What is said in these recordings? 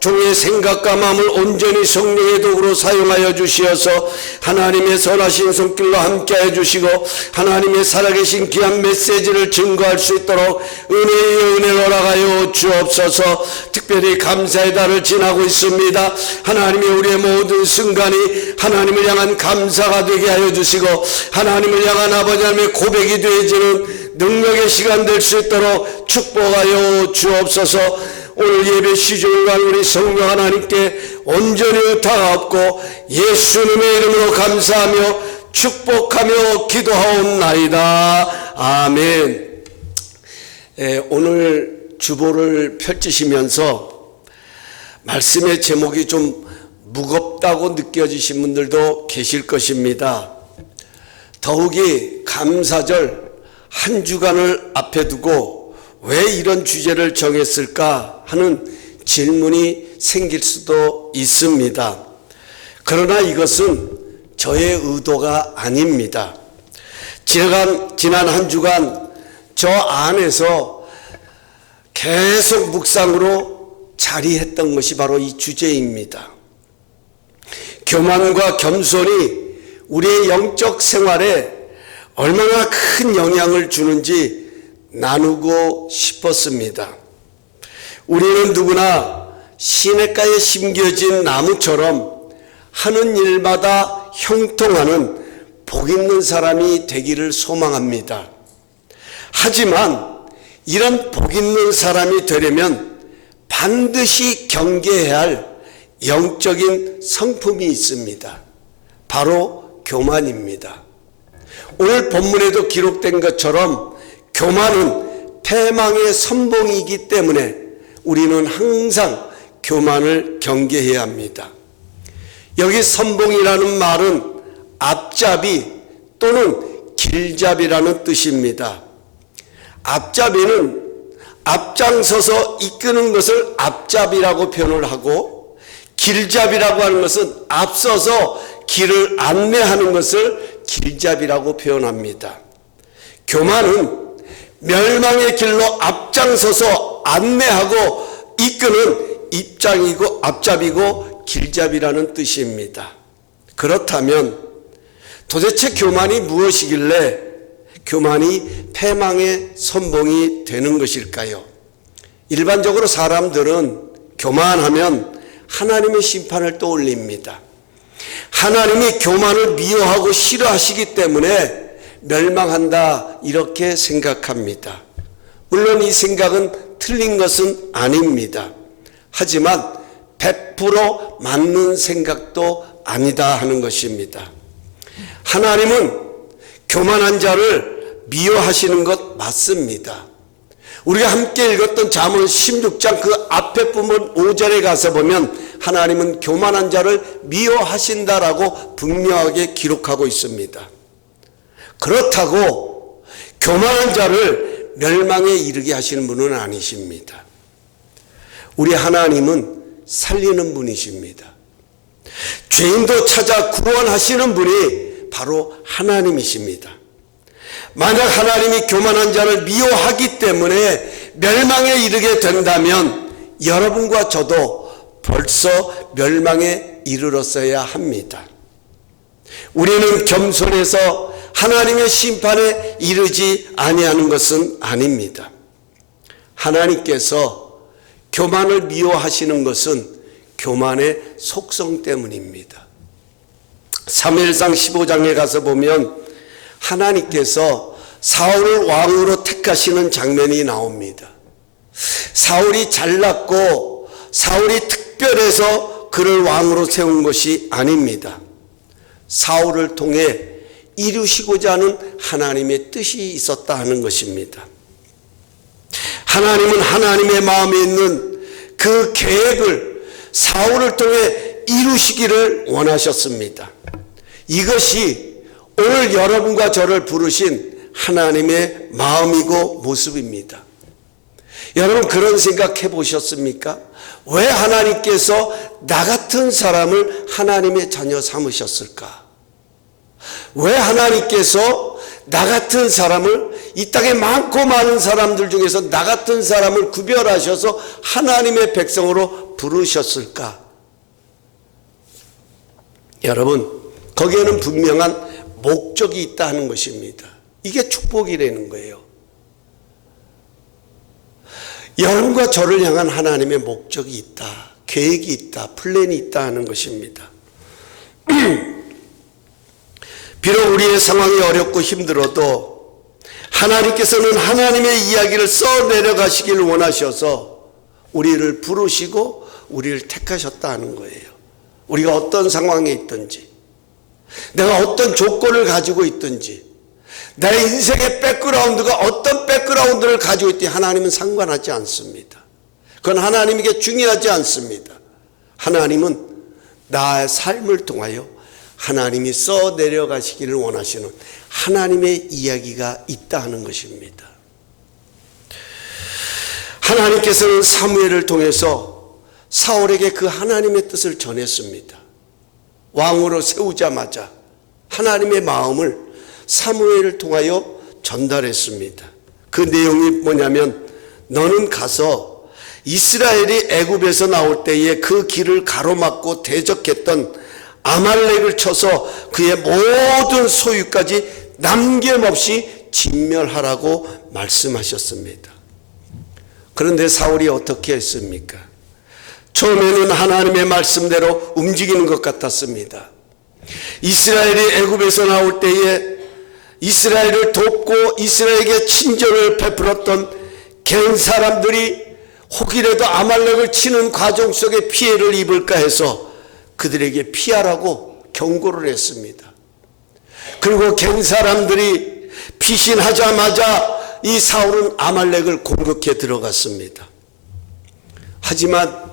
종의 생각과 마음을 온전히 성령의 도구로 사용하여 주시어서 하나님의 선하신 손길로 함께하여 주시고 하나님의 살아계신 귀한 메시지를 증거할 수 있도록 은혜의 은혜로 허락하여 주옵소서. 특별히 감사의 달을 지나고 있습니다. 하나님이 우리의 모든 순간이 하나님을 향한 감사가 되게 하여 주시고 하나님을 향한 아버지 하나님의 고백이 되어지는 능력의 시간 될 수 있도록 축복하여 주옵소서. 오늘 예배 시중간 우리 성령 하나님께 온전히 의탁하옵고 예수님의 이름으로 감사하며 축복하며 기도하옵나이다. 아멘. 오늘 주보를 펼치시면서 말씀의 제목이 좀 무겁다고 느껴지신 분들도 계실 것입니다. 더욱이 감사절 한 주간을 앞에 두고 왜 이런 주제를 정했을까 하는 질문이 생길 수도 있습니다. 그러나 이것은 저의 의도가 아닙니다. 지난 한 주간 저 안에서 계속 묵상으로 자리했던 것이 바로 이 주제입니다. 교만과 겸손이 우리의 영적 생활에 얼마나 큰 영향을 주는지 나누고 싶었습니다. 우리는 누구나 시냇가에 심겨진 나무처럼 하는 일마다 형통하는 복 있는 사람이 되기를 소망합니다. 하지만 이런 복 있는 사람이 되려면 반드시 경계해야 할 영적인 성품이 있습니다. 바로 교만입니다. 오늘 본문에도 기록된 것처럼 교만은 패망의 선봉이기 때문에 우리는 항상 교만을 경계해야 합니다. 여기 선봉이라는 말은 앞잡이 또는 길잡이라는 뜻입니다. 앞잡이는 앞장서서 이끄는 것을 앞잡이라고 표현을 하고 길잡이라고 하는 것은 앞서서 길을 안내하는 것을 길잡이라고 표현합니다. 교만은 멸망의 길로 앞장서서 안내하고 이끄는 입장이고 앞잡이고 길잡이라는 뜻입니다. 그렇다면 도대체 교만이 무엇이길래 교만이 패망의 선봉이 되는 것일까요? 일반적으로 사람들은 교만하면 하나님의 심판을 떠올립니다. 하나님이 교만을 미워하고 싫어하시기 때문에 멸망한다 이렇게 생각합니다. 물론 이 생각은 틀린 것은 아닙니다. 하지만 100% 맞는 생각도 아니다 하는 것입니다. 하나님은 교만한 자를 미워하시는 것 맞습니다. 우리가 함께 읽었던 잠언 16장 그 앞에 부분 5절에 가서 보면 하나님은 교만한 자를 미워하신다라고 분명하게 기록하고 있습니다. 그렇다고 교만한 자를 멸망에 이르게 하시는 분은 아니십니다. 우리 하나님은 살리는 분이십니다. 죄인도 찾아 구원하시는 분이 바로 하나님이십니다. 만약 하나님이 교만한 자를 미워하기 때문에 멸망에 이르게 된다면 여러분과 저도 벌써 멸망에 이르렀어야 합니다. 우리는 겸손해서 하나님의 심판에 이르지 아니하는 것은 아닙니다. 하나님께서 교만을 미워하시는 것은 교만의 속성 때문입니다. 사무엘상 15장에 가서 보면 하나님께서 사울을 왕으로 택하시는 장면이 나옵니다. 사울이 잘났고 사울이 특별해서 그를 왕으로 세운 것이 아닙니다. 사울을 통해 이루시고자 하는 하나님의 뜻이 있었다 하는 것입니다. 하나님은 하나님의 마음에 있는 그 계획을 사울을 통해 이루시기를 원하셨습니다. 이것이 오늘 여러분과 저를 부르신 하나님의 마음이고 모습입니다. 여러분 그런 생각해 보셨습니까? 왜 하나님께서 나 같은 사람을 하나님의 자녀 삼으셨을까? 왜 하나님께서 나 같은 사람을, 이 땅에 많고 많은 사람들 중에서 나 같은 사람을 구별하셔서 하나님의 백성으로 부르셨을까? 여러분, 거기에는 분명한 목적이 있다 하는 것입니다. 이게 축복이라는 거예요. 여러분과 저를 향한 하나님의 목적이 있다, 계획이 있다, 플랜이 있다 하는 것입니다. 비록 우리의 상황이 어렵고 힘들어도 하나님께서는 하나님의 이야기를 써내려가시길 원하셔서 우리를 부르시고 우리를 택하셨다 하는 거예요. 우리가 어떤 상황에 있든지, 내가 어떤 조건을 가지고 있든지, 나의 인생의 백그라운드가 어떤 백그라운드를 가지고 있든지 하나님은 상관하지 않습니다. 그건 하나님에게 중요하지 않습니다. 하나님은 나의 삶을 통하여 하나님이 써내려가시기를 원하시는 하나님의 이야기가 있다 하는 것입니다. 하나님께서는 사무엘을 통해서 사울에게 그 하나님의 뜻을 전했습니다. 왕으로 세우자마자 하나님의 마음을 사무엘을 통하여 전달했습니다. 그 내용이 뭐냐면, 너는 가서 이스라엘이 애굽에서 나올 때에 그 길을 가로막고 대적했던 아말렉을 쳐서 그의 모든 소유까지 남김없이 진멸하라고 말씀하셨습니다. 그런데 사울이 어떻게 했습니까? 처음에는 하나님의 말씀대로 움직이는 것 같았습니다. 이스라엘이 애굽에서 나올 때에 이스라엘을 돕고 이스라엘에게 친절을 베풀었던 겐 사람들이 혹이라도 아말렉을 치는 과정 속에 피해를 입을까 해서 그들에게 피하라고 경고를 했습니다. 그리고 겐 사람들이 피신하자마자 이 사울은 아말렉을 공격해 들어갔습니다. 하지만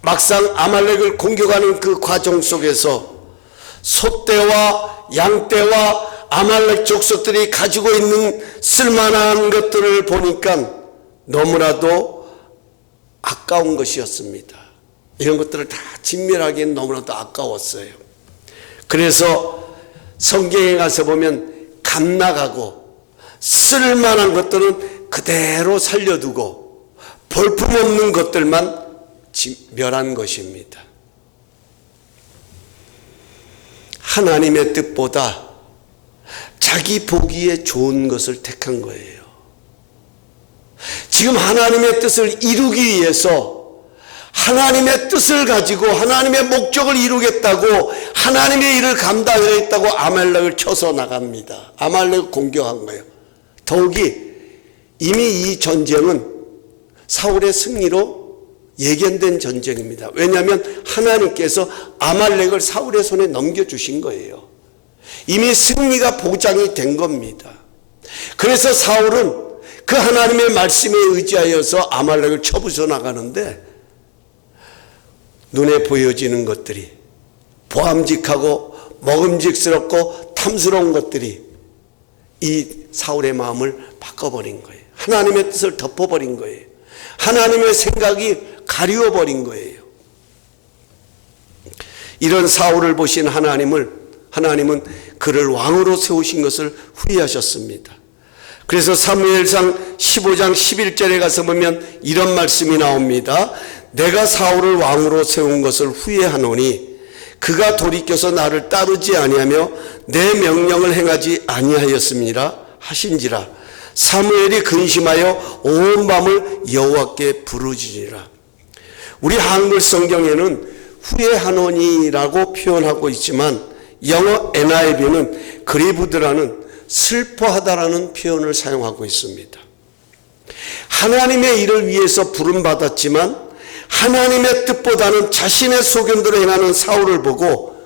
막상 아말렉을 공격하는 그 과정 속에서 소떼와 양떼와 아말렉 족속들이 가지고 있는 쓸만한 것들을 보니까 너무나도 아까운 것이었습니다. 이런 것들을 다 진멸하기엔 너무나도 아까웠어요. 그래서 성경에 가서 보면 갓나가고 쓸만한 것들은 그대로 살려두고 볼품없는 것들만 멸한 것입니다. 하나님의 뜻보다 자기 보기에 좋은 것을 택한 거예요. 지금 하나님의 뜻을 이루기 위해서 하나님의 뜻을 가지고 하나님의 목적을 이루겠다고 하나님의 일을 감당하겠다고 아말렉을 쳐서 나갑니다. 아말렉을 공격한 거예요. 더욱이 이미 이 전쟁은 사울의 승리로 예견된 전쟁입니다. 왜냐하면 하나님께서 아말렉을 사울의 손에 넘겨주신 거예요. 이미 승리가 보장이 된 겁니다. 그래서 사울은 그 하나님의 말씀에 의지하여서 아말렉을 쳐부숴 나가는데, 눈에 보여지는 것들이 보암직하고 먹음직스럽고 탐스러운 것들이 이 사울의 마음을 바꿔버린 거예요. 하나님의 뜻을 덮어버린 거예요. 하나님의 생각이 가리워버린 거예요. 이런 사울을 보신 하나님은 그를 왕으로 세우신 것을 후회하셨습니다. 그래서 사무엘상 15장 11절에 가서 보면 이런 말씀이 나옵니다. 내가 사울을 왕으로 세운 것을 후회하노니 그가 돌이켜서 나를 따르지 아니하며 내 명령을 행하지 아니하였음이라 하신지라. 사무엘이 근심하여 온 밤을 여호와께 부르짖으니라. 우리 한글 성경에는 후회하노니라고 표현하고 있지만 영어 NIV는 그리브드라는 슬퍼하다라는 표현을 사용하고 있습니다. 하나님의 일을 위해서 부름받았지만 하나님의 뜻보다는 자신의 소견대로 행하는 사울을 보고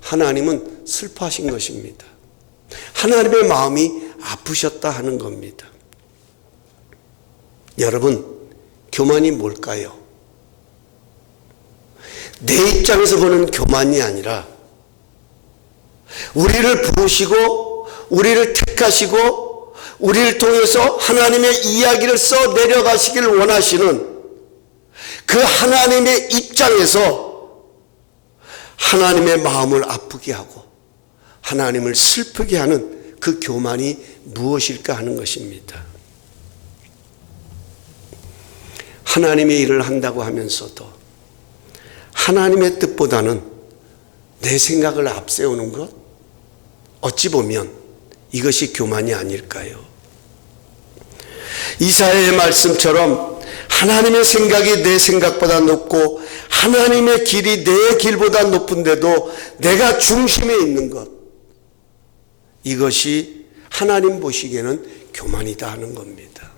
하나님은 슬퍼하신 것입니다. 하나님의 마음이 아프셨다 하는 겁니다. 여러분, 교만이 뭘까요? 내 입장에서 보는 교만이 아니라 우리를 부르시고 우리를 택하시고 우리를 통해서 하나님의 이야기를 써 내려가시기를 원하시는 그 하나님의 입장에서 하나님의 마음을 아프게 하고 하나님을 슬프게 하는 그 교만이 무엇일까 하는 것입니다. 하나님의 일을 한다고 하면서도 하나님의 뜻보다는 내 생각을 앞세우는 것, 어찌 보면 이것이 교만이 아닐까요? 이사야의 말씀처럼 하나님의 생각이 내 생각보다 높고 하나님의 길이 내 길보다 높은데도 내가 중심에 있는 것, 이것이 하나님 보시기에는 교만이다 하는 겁니다.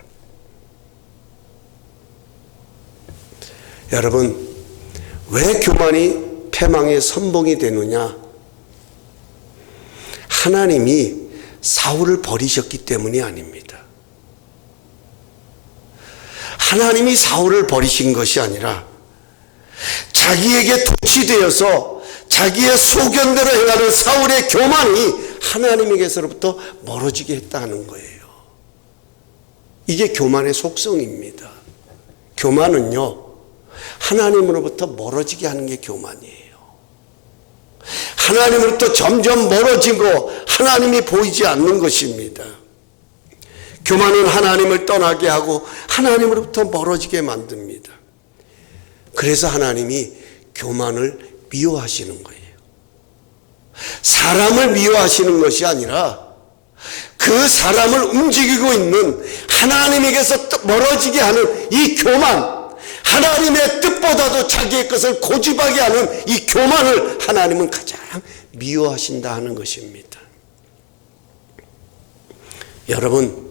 여러분, 왜 교만이 패망의 선봉이 되느냐? 하나님이 사울을 버리셨기 때문이 아닙니다. 하나님이 사울을 버리신 것이 아니라 자기에게 도취되어서 자기의 소견대로 행하는 사울의 교만이 하나님에게서부터 멀어지게 했다는 거예요. 이게 교만의 속성입니다. 교만은요, 하나님으로부터 멀어지게 하는 게 교만이에요. 하나님으로부터 점점 멀어지고 하나님이 보이지 않는 것입니다. 교만은 하나님을 떠나게 하고 하나님으로부터 멀어지게 만듭니다. 그래서 하나님이 교만을 미워하시는 거예요. 사람을 미워하시는 것이 아니라 그 사람을 움직이고 있는 하나님에게서 멀어지게 하는 이 교만, 하나님의 뜻보다도 자기의 것을 고집하게 하는 이 교만을 하나님은 가장 미워하신다 하는 것입니다. 여러분,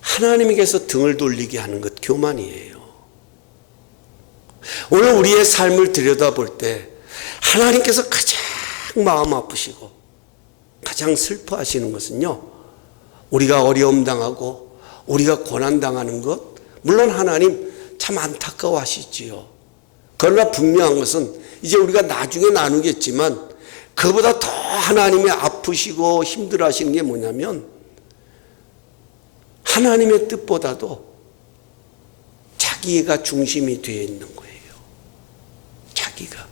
하나님에게서 등을 돌리게 하는 것 교만이에요. 오늘 우리의 삶을 들여다볼 때 하나님께서 가장 마음 아프시고 가장 슬퍼하시는 것은요, 우리가 어려움 당하고 우리가 고난 당하는 것, 물론 하나님 참 안타까워하시지요. 그러나 분명한 것은 이제 우리가 나중에 나누겠지만 그보다 더 하나님이 아프시고 힘들어하시는 게 뭐냐면 하나님의 뜻보다도 자기가 중심이 되어 있는 거예요. 자기가.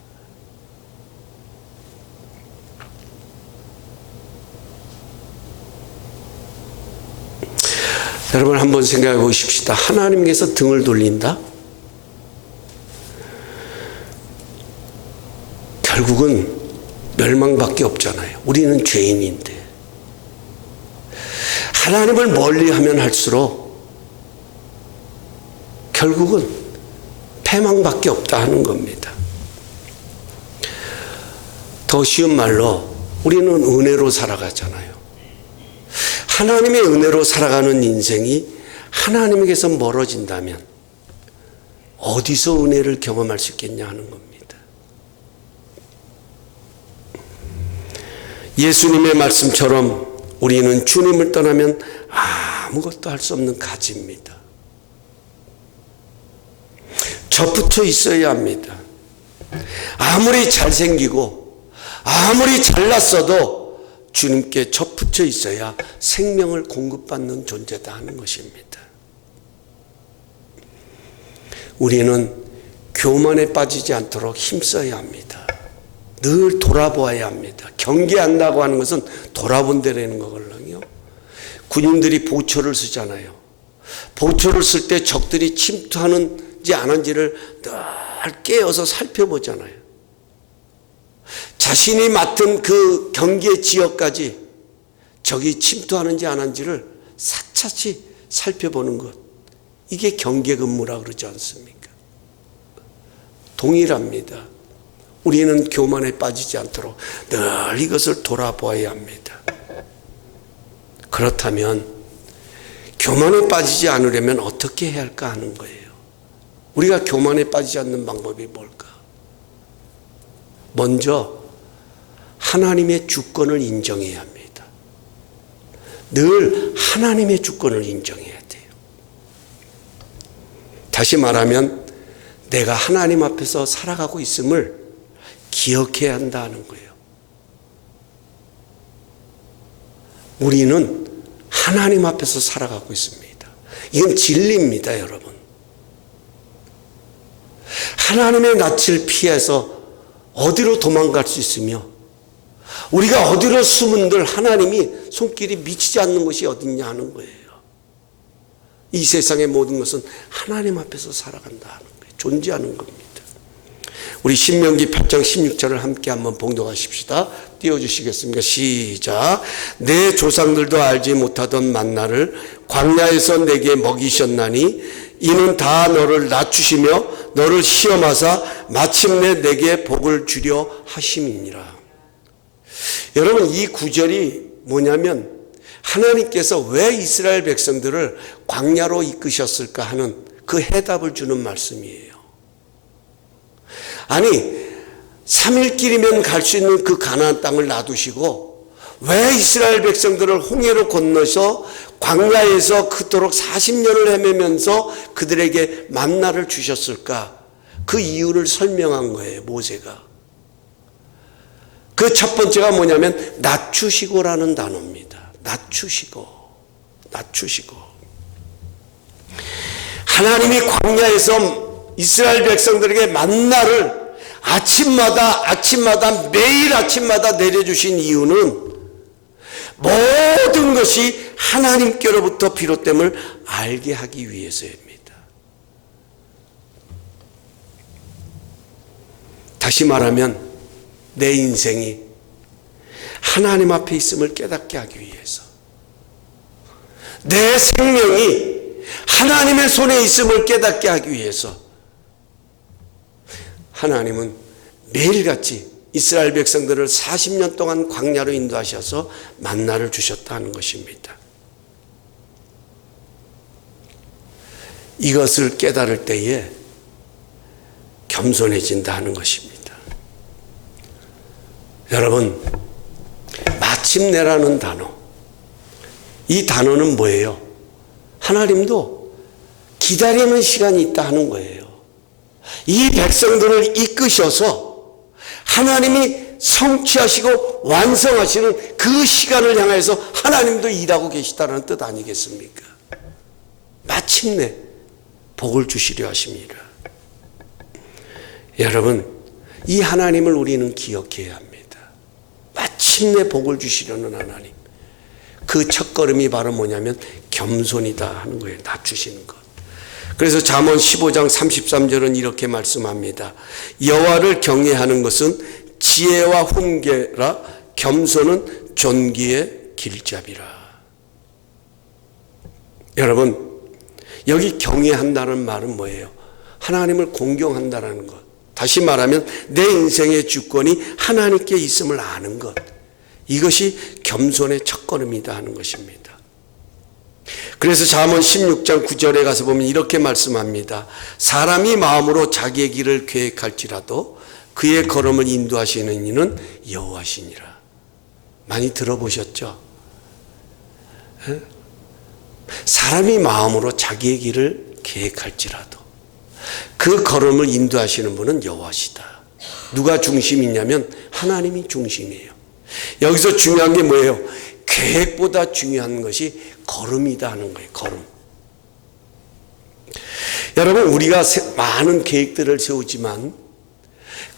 여러분 한번 생각해 보십시다. 하나님께서 등을 돌린다? 결국은 멸망밖에 없잖아요. 우리는 죄인인데. 하나님을 멀리하면 할수록 결국은 패망밖에 없다 하는 겁니다. 더 쉬운 말로 우리는 은혜로 살아가잖아요. 하나님의 은혜로 살아가는 인생이 하나님에게서 멀어진다면 어디서 은혜를 경험할 수 있겠냐 하는 겁니다. 예수님의 말씀처럼 우리는 주님을 떠나면 아무것도 할 수 없는 가지입니다. 접붙여 있어야 합니다. 아무리 잘생기고 아무리 잘났어도 주님께 접붙여 있어야 생명을 공급받는 존재다 하는 것입니다. 우리는 교만에 빠지지 않도록 힘써야 합니다. 늘 돌아보아야 합니다. 경계한다고 하는 것은 돌아본다라는 거거든요. 군인들이 보초를 쓰잖아요. 보초를 쓸 때 적들이 침투하는지 안 하는지를 늘 깨어서 살펴보잖아요. 자신이 맡은 그 경계 지역까지 적이 침투하는지 안 하는지를 사차치 살펴보는 것, 이게 경계 근무라 그러지 않습니까? 동일합니다. 우리는 교만에 빠지지 않도록 늘 이것을 돌아보아야 합니다. 그렇다면 교만에 빠지지 않으려면 어떻게 해야 할까 하는 거예요. 우리가 교만에 빠지지 않는 방법이 뭘까? 먼저 하나님의 주권을 인정해야 합니다. 늘 하나님의 주권을 인정해야 돼요. 다시 말하면 내가 하나님 앞에서 살아가고 있음을 기억해야 한다는 거예요. 우리는 하나님 앞에서 살아가고 있습니다. 이건 진리입니다, 여러분. 하나님의 낯을 피해서 어디로 도망갈 수 있으며 우리가 어디로 숨은들 하나님이 손길이 미치지 않는 것이 어딨냐 하는 거예요. 이 세상의 모든 것은 하나님 앞에서 살아간다 하는 거예요. 존재하는 겁니다. 우리 신명기 8장 16절을 함께 한번 봉독하십시다. 띄워주시겠습니까? 시작. 내 조상들도 알지 못하던 만나를 광야에서 내게 먹이셨나니 이는 다 너를 낮추시며 너를 시험하사 마침내 내게 복을 주려 하심이니라. 여러분, 이 구절이 뭐냐면 하나님께서 왜 이스라엘 백성들을 광야로 이끄셨을까 하는 그 해답을 주는 말씀이에요. 아니, 3일 길이면 갈 수 있는 그 가나안 땅을 놔두시고 왜 이스라엘 백성들을 홍해로 건너서 광야에서 그토록 40년을 헤매면서 그들에게 만나를 주셨을까? 그 이유를 설명한 거예요, 모세가. 그 첫 번째가 뭐냐면 낮추시고라는 단어입니다. 낮추시고. 하나님이 광야에서 이스라엘 백성들에게 만나를 아침마다 매일 아침마다 내려주신 이유는 모든 것이 하나님께로부터 비롯됨을 알게 하기 위해서입니다. 다시 말하면 내 인생이 하나님 앞에 있음을 깨닫게 하기 위해서, 내 생명이 하나님의 손에 있음을 깨닫게 하기 위해서 하나님은 매일같이 이스라엘 백성들을 40년 동안 광야로 인도하셔서 만나를 주셨다는 것입니다. 이것을 깨달을 때에 겸손해진다 하는 것입니다. 여러분, 마침내라는 단어, 이 단어는 뭐예요? 하나님도 기다리는 시간이 있다 하는 거예요. 이 백성들을 이끄셔서 하나님이 성취하시고 완성하시는 그 시간을 향해서 하나님도 일하고 계시다는 뜻 아니겠습니까? 마침내 복을 주시려 하십니다. 여러분, 이 하나님을 우리는 기억해야 합니다. 마침내 복을 주시려는 하나님. 그 첫걸음이 바로 뭐냐면 겸손이다 하는 거예요. 낮추시는 것. 그래서 잠언 15장 33절은 이렇게 말씀합니다. 여호와를 경외하는 것은 지혜와 훈계라 겸손은 존귀의 길잡이라. 여러분, 여기 경외한다는 말은 뭐예요? 하나님을 공경한다는 것. 다시 말하면 내 인생의 주권이 하나님께 있음을 아는 것. 이것이 겸손의 첫걸음이다 하는 것입니다. 그래서 잠언 16장 9절에 가서 보면 이렇게 말씀합니다. 사람이 마음으로 자기의 길을 계획할지라도 그의 걸음을 인도하시는 이는 여호와시니라. 많이 들어보셨죠? 사람이 마음으로 자기의 길을 계획할지라도 그 걸음을 인도하시는 분은 여호와시다. 누가 중심이냐면 하나님이 중심이에요. 여기서 중요한 게 뭐예요? 계획보다 중요한 것이 걸음이다 하는 거예요. 걸음. 여러분, 우리가 많은 계획들을 세우지만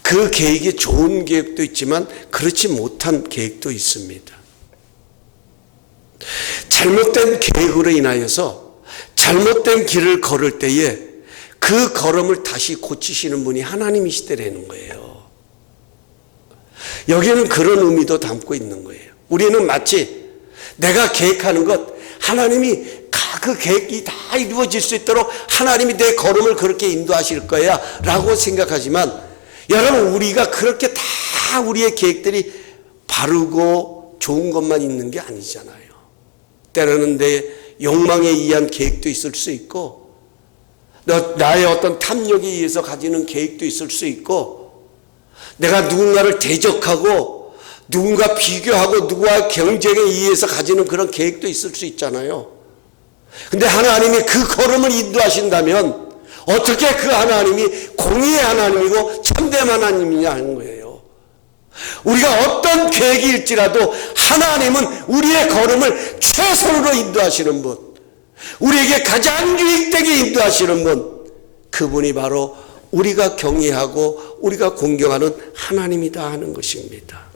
그 계획이 좋은 계획도 있지만 그렇지 못한 계획도 있습니다. 잘못된 계획으로 인하여서 잘못된 길을 걸을 때에 그 걸음을 다시 고치시는 분이 하나님이시더라는 거예요. 여기는 그런 의미도 담고 있는 거예요. 우리는 마치 내가 계획하는 것, 하나님이 그 계획이 다 이루어질 수 있도록 하나님이 내 걸음을 그렇게 인도하실 거야 라고 생각하지만, 여러분, 우리가 그렇게 다 우리의 계획들이 바르고 좋은 것만 있는 게 아니잖아요. 때로는 내 욕망에 의한 계획도 있을 수 있고, 나의 어떤 탐욕에 의해서 가지는 계획도 있을 수 있고, 내가 누군가를 대적하고 누군가 비교하고 누구와 경쟁에 의해서 가지는 그런 계획도 있을 수 있잖아요. 근데 하나님이 그 걸음을 인도하신다면 어떻게 그 하나님이 공의의 하나님이고 참된 하나님이냐 하는 거예요. 우리가 어떤 계획일지라도 하나님은 우리의 걸음을 최선으로 인도하시는 분, 우리에게 가장 유익되게 인도하시는 분, 그분이 바로 우리가 경외하고 우리가 공경하는 하나님이다 하는 것입니다.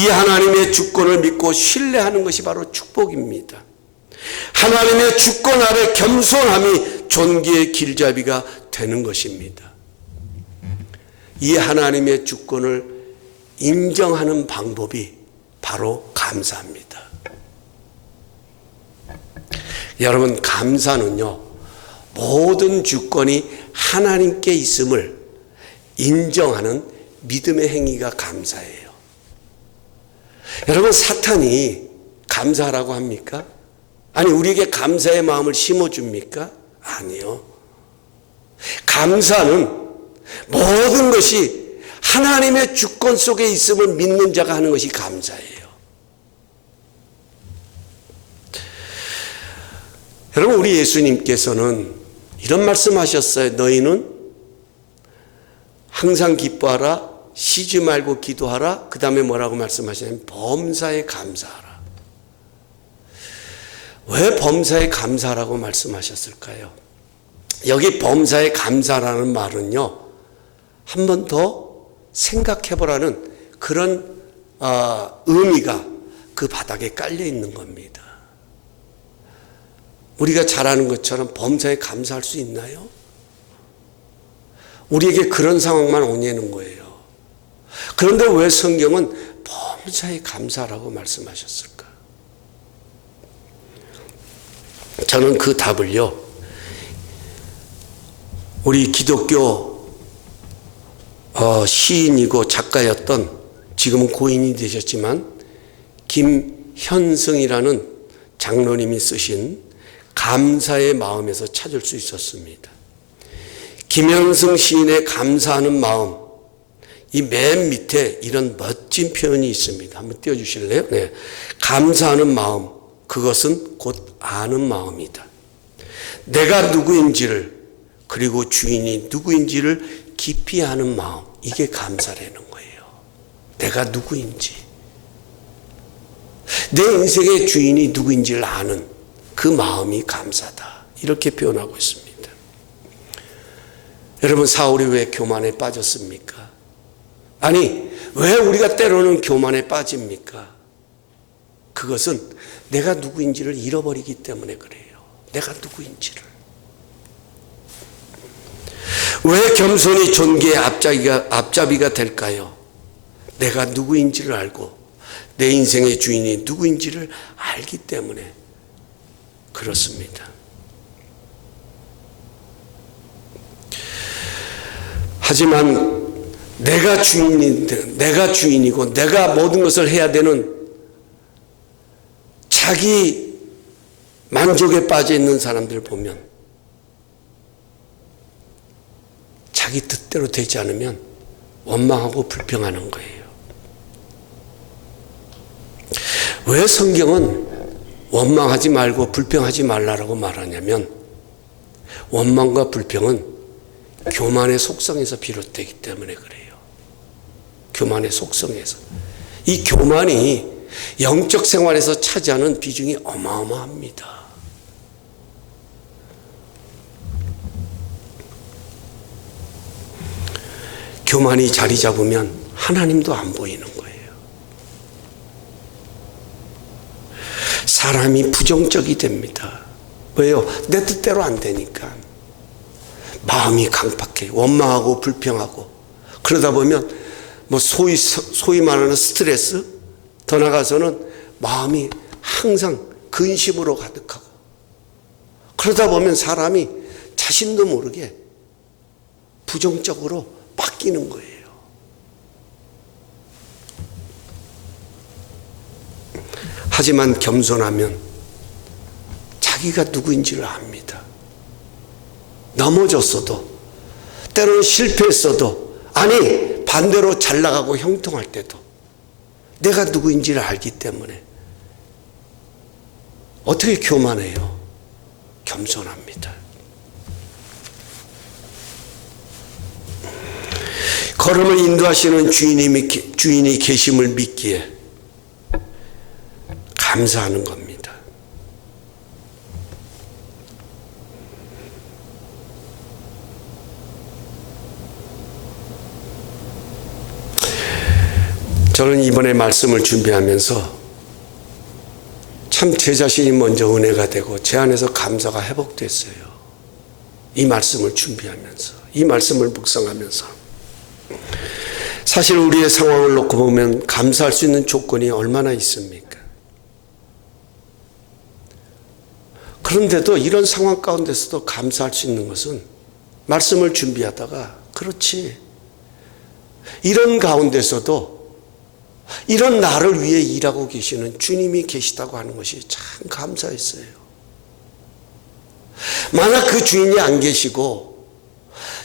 이 하나님의 주권을 믿고 신뢰하는 것이 바로 축복입니다. 하나님의 주권 아래 겸손함이 존귀의 길잡이가 되는 것입니다. 이 하나님의 주권을 인정하는 방법이 바로 감사입니다. 여러분, 감사는요, 모든 주권이 하나님께 있음을 인정하는 믿음의 행위가 감사예요. 여러분, 사탄이 감사하라고 합니까? 아니, 우리에게 감사의 마음을 심어줍니까? 아니요. 감사는 모든 것이 하나님의 주권 속에 있음을 믿는 자가 하는 것이 감사예요. 여러분, 우리 예수님께서는 이런 말씀하셨어요. 너희는 항상 기뻐하라, 쉬지 말고 기도하라. 그 다음에 뭐라고 말씀하시냐면 범사에 감사하라. 왜 범사에 감사하라고 말씀하셨을까요? 여기 범사에 감사라는 말은요, 한 번 더 생각해보라는 그런 의미가 그 바닥에 깔려 있는 겁니다. 우리가 잘 아는 것처럼 범사에 감사할 수 있나요? 우리에게 그런 상황만 오냐는 거예요. 그런데 왜 성경은 범사에 감사라고 말씀하셨을까? 저는 그 답을요, 우리 기독교 시인이고 작가였던, 지금은 고인이 되셨지만 김현승이라는 장로님이 쓰신 감사의 마음에서 찾을 수 있었습니다. 김현승 시인의 감사하는 마음, 이 맨 밑에 이런 멋진 표현이 있습니다. 한번 띄워주실래요? 네. 감사하는 마음, 그것은 곧 아는 마음이다. 내가 누구인지를, 그리고 주인이 누구인지를 깊이 아는 마음, 이게 감사라는 거예요. 내가 누구인지, 내 인생의 주인이 누구인지를 아는 그 마음이 감사다, 이렇게 표현하고 있습니다. 여러분, 사울이 왜 교만에 빠졌습니까? 아니, 왜 우리가 때로는 교만에 빠집니까? 그것은 내가 누구인지를 잃어버리기 때문에 그래요. 내가 누구인지를. 왜 겸손이 존귀의 앞잡이가 될까요? 내가 누구인지를 알고 내 인생의 주인이 누구인지를 알기 때문에 그렇습니다. 하지만 내가 주인이고 내가 모든 것을 해야 되는 자기 만족에 빠져 있는 사람들을 보면, 자기 뜻대로 되지 않으면 원망하고 불평하는 거예요. 왜 성경은 원망하지 말고 불평하지 말라고 말하냐면, 원망과 불평은 교만의 속성에서 비롯되기 때문에 그래요. 교만의 속성에서. 이 교만이 영적 생활에서 차지하는 비중이 어마어마합니다. 교만이 자리 잡으면 하나님도 안 보이는 거예요. 사람이 부정적이 됩니다. 왜요? 내 뜻대로 안 되니까. 마음이 강팍해. 원망하고 불평하고. 그러다 보면 뭐 소위 말하는 스트레스, 더 나가서는 마음이 항상 근심으로 가득하고, 그러다 보면 사람이 자신도 모르게 부정적으로 바뀌는 거예요. 하지만 겸손하면 자기가 누구인지를 압니다. 넘어졌어도, 때로는 실패했어도, 아니 반대로 잘 나가고 형통할 때도 내가 누구인지를 알기 때문에 어떻게 교만해요? 겸손합니다. 걸음을 인도하시는 주인이 계심을 믿기에 감사하는 겁니다. 저는 이번에 말씀을 준비하면서 참 제 자신이 먼저 은혜가 되고 제 안에서 감사가 회복됐어요. 이 말씀을 준비하면서, 이 말씀을 묵상하면서. 사실 우리의 상황을 놓고 보면 감사할 수 있는 조건이 얼마나 있습니까? 그런데도 이런 상황 가운데서도 감사할 수 있는 것은 말씀을 준비하다가 그렇지, 이런 가운데서도 이런 나를 위해 일하고 계시는 주님이 계시다고 하는 것이 참 감사했어요. 만약 그 주인이 안 계시고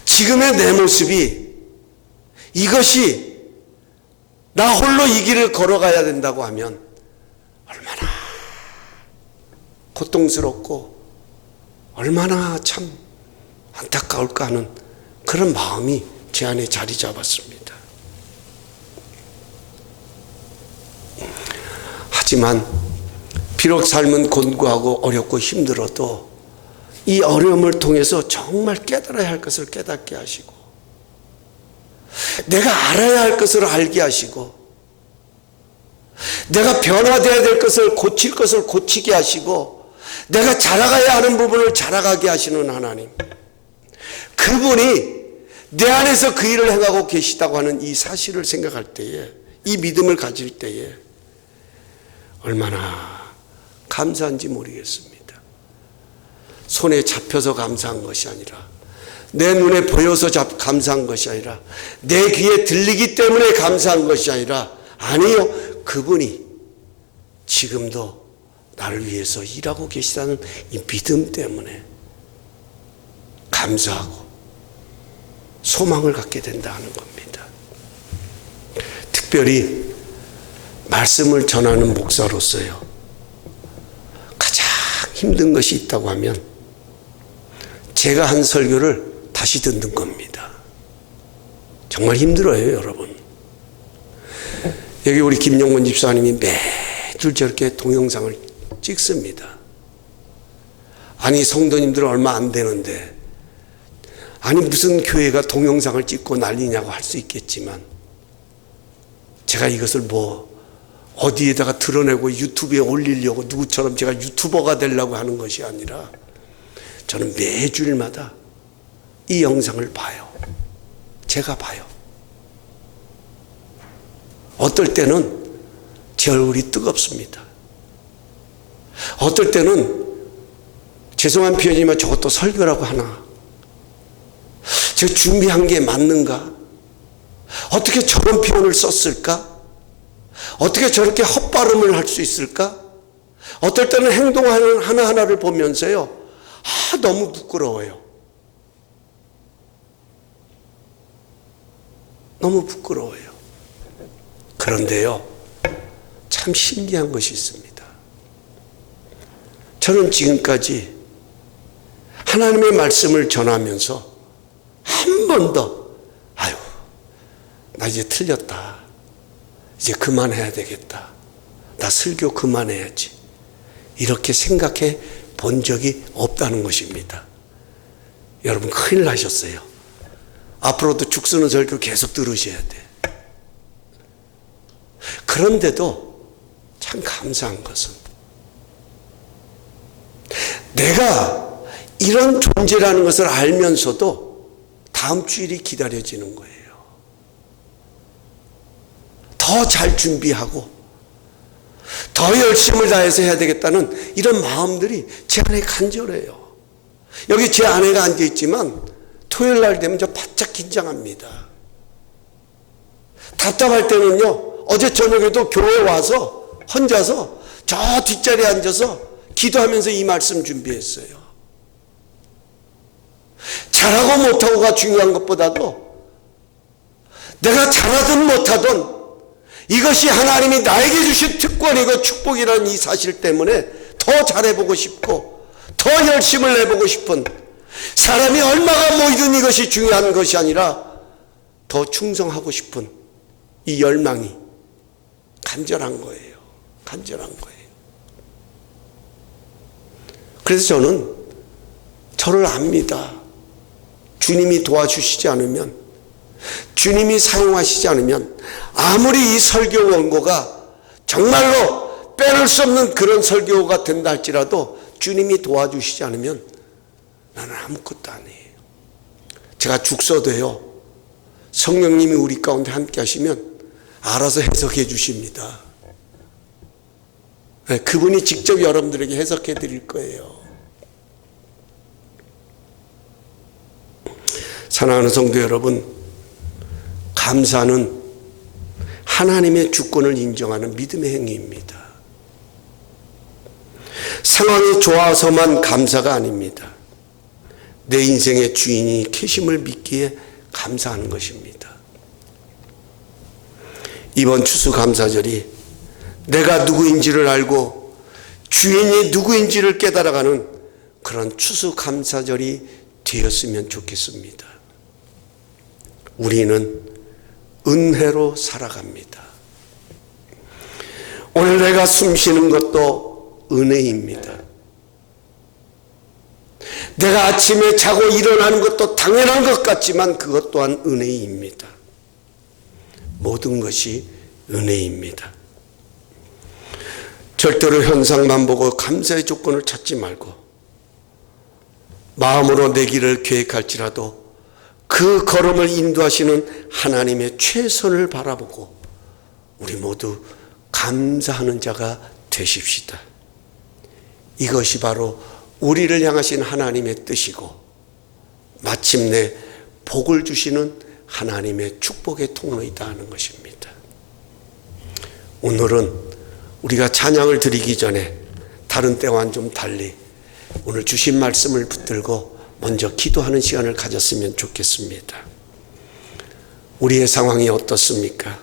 지금의 내 모습이 이것이 나 홀로 이 길을 걸어가야 된다고 하면 얼마나 고통스럽고 얼마나 참 안타까울까 하는 그런 마음이 제 안에 자리 잡았습니다. 하지만 비록 삶은 곤고하고 어렵고 힘들어도 이 어려움을 통해서 정말 깨달아야 할 것을 깨닫게 하시고, 내가 알아야 할 것을 알게 하시고, 내가 변화되어야 될 것을 고칠 것을 고치게 하시고, 내가 자라가야 하는 부분을 자라가게 하시는 하나님, 그분이 내 안에서 그 일을 행하고 계시다고 하는 이 사실을 생각할 때에, 이 믿음을 가질 때에 얼마나 감사한지 모르겠습니다. 손에 잡혀서 감사한 것이 아니라, 내 눈에 보여서 감사한 것이 아니라, 내 귀에 들리기 때문에 감사한 것이 아니라, 아니요, 그분이 지금도 나를 위해서 일하고 계시다는 이 믿음 때문에 감사하고 소망을 갖게 된다는 겁니다. 특별히 말씀을 전하는 목사로서요, 가장 힘든 것이 있다고 하면 제가 한 설교를 다시 듣는 겁니다. 정말 힘들어요, 여러분. 여기 우리 김용건 집사님이 매주 저렇게 동영상을 찍습니다. 아니, 성도님들 얼마 안 되는데, 아니 무슨 교회가 동영상을 찍고 난리냐고 할 수 있겠지만, 제가 이것을 뭐 어디에다가 드러내고 유튜브에 올리려고 누구처럼 제가 유튜버가 되려고 하는 것이 아니라, 저는 매주일마다 이 영상을 봐요. 제가 봐요. 어떨 때는 제 얼굴이 뜨겁습니다. 어떨 때는 죄송한 표현이지만 저것도 설교라고 하나, 제가 준비한 게 맞는가? 어떻게 저런 표현을 썼을까? 어떻게 저렇게 헛발음을 할 수 있을까? 어떨 때는 행동하는 하나하나를 보면서요, 너무 부끄러워요. 너무 부끄러워요. 그런데요, 참 신기한 것이 있습니다. 저는 지금까지 하나님의 말씀을 전하면서 한 번도 나 이제 틀렸다, 이제 그만해야 되겠다, 나 설교 그만해야지, 이렇게 생각해 본 적이 없다는 것입니다. 여러분 큰일 나셨어요. 앞으로도 죽쓰는 설교 계속 들으셔야 돼. 그런데도 참 감사한 것은, 내가 이런 존재라는 것을 알면서도 다음 주일이 기다려지는 거예요. 더 잘 준비하고 더 열심을 다해서 해야 되겠다는 이런 마음들이 제 안에 간절해요. 여기 제 아내가 앉아있지만 토요일 날 되면 저 바짝 긴장합니다. 답답할 때는요, 어제 저녁에도 교회 와서 혼자서 저 뒷자리에 앉아서 기도하면서 이 말씀 준비했어요. 잘하고 못하고가 중요한 것보다도 내가 잘하든 못하든 이것이 하나님이 나에게 주신 특권이고 축복이라는 이 사실 때문에 더 잘해보고 싶고 더 열심을 내보고 싶은, 사람이 얼마가 모이든 이것이 중요한 것이 아니라 더 충성하고 싶은 이 열망이 간절한 거예요. 간절한 거예요. 그래서 저는 저를 압니다. 주님이 도와주시지 않으면, 주님이 사용하시지 않으면 아무리 이 설교 원고가 정말로 빼놓을 수 없는 그런 설교가 된다 할지라도 주님이 도와주시지 않으면 나는 아무것도 아니에요. 제가 죽 써도요, 성령님이 우리 가운데 함께 하시면 알아서 해석해 주십니다. 그분이 직접 여러분들에게 해석해 드릴 거예요. 사랑하는 성도 여러분, 감사는 하나님의 주권을 인정하는 믿음의 행위입니다. 상황이 좋아서만 감사가 아닙니다. 내 인생의 주인이 계심을 믿기에 감사하는 것입니다. 이번 추수감사절이 내가 누구인지를 알고 주인이 누구인지를 깨달아가는 그런 추수감사절이 되었으면 좋겠습니다. 우리는 은혜로 살아갑니다. 오늘 내가 숨 쉬는 것도 은혜입니다. 내가 아침에 자고 일어나는 것도 당연한 것 같지만 그것 또한 은혜입니다. 모든 것이 은혜입니다. 절대로 현상만 보고 감사의 조건을 찾지 말고 마음으로 내 길을 계획할지라도 그 걸음을 인도하시는 하나님의 최선을 바라보고 우리 모두 감사하는 자가 되십시다. 이것이 바로 우리를 향하신 하나님의 뜻이고 마침내 복을 주시는 하나님의 축복의 통로이다 하는 것입니다. 오늘은 우리가 찬양을 드리기 전에 다른 때와는 좀 달리 오늘 주신 말씀을 붙들고 먼저 기도하는 시간을 가졌으면 좋겠습니다. 우리의 상황이 어떻습니까?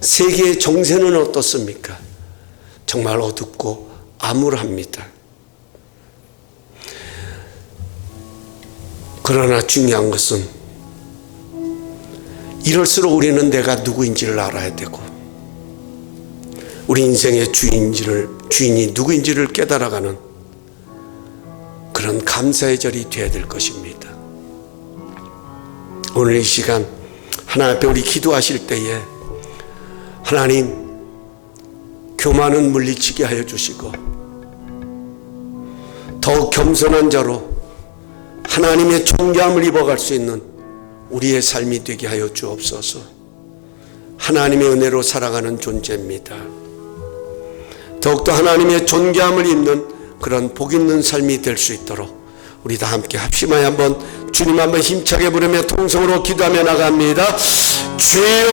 세계의 정세는 어떻습니까? 정말 어둡고 암울합니다. 그러나 중요한 것은 이럴수록 우리는 내가 누구인지를 알아야 되고 우리 인생의 주인이 누구인지를 깨달아가는 그런 감사의 절이 되어야 될 것입니다. 오늘 이 시간 하나님 앞에 우리 기도하실 때에 하나님 교만은 물리치게 하여 주시고 더욱 겸손한 자로 하나님의 존귀함을 입어갈 수 있는 우리의 삶이 되게 하여 주옵소서. 하나님의 은혜로 살아가는 존재입니다. 더욱더 하나님의 존귀함을 입는 그런 복 있는 삶이 될 수 있도록 우리 다 함께 합심하여 한번 주님 한번 힘차게 부르며 통성으로 기도하며 나갑니다. 주여